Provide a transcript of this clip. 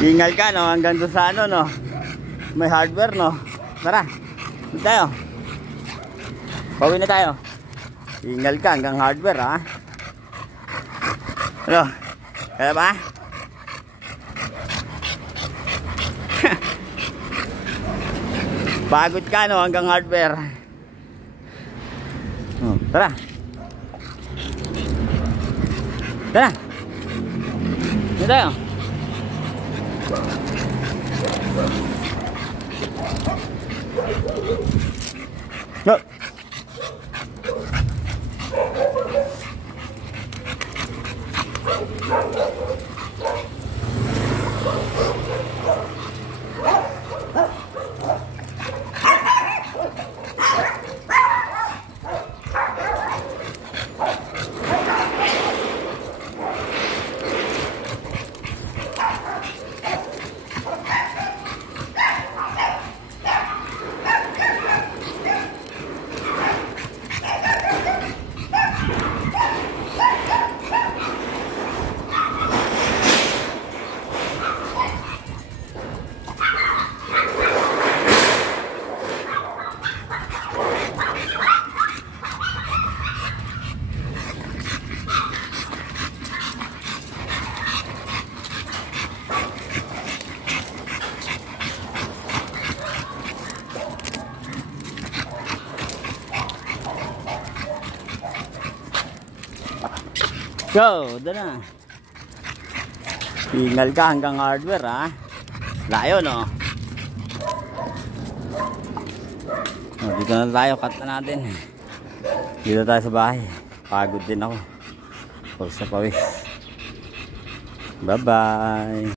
Ingal ka, no? Hanggang doon sa ano, no? May hardware, no? Tara, dito tayo. Pauwi na tayo. Ingal ka hanggang hardware, ha? Ano? Kaya ba? Pagod ka, no? Hanggang hardware. Tara. Tara. Dito tayo. Go. Go, doon na. Ingal ka hanggang hardware, ha? Layo, no? Dito na tayo, cut na natin. Dito tayo sa bahay. Pagod din ako. Pag sa pawis. Bye-bye.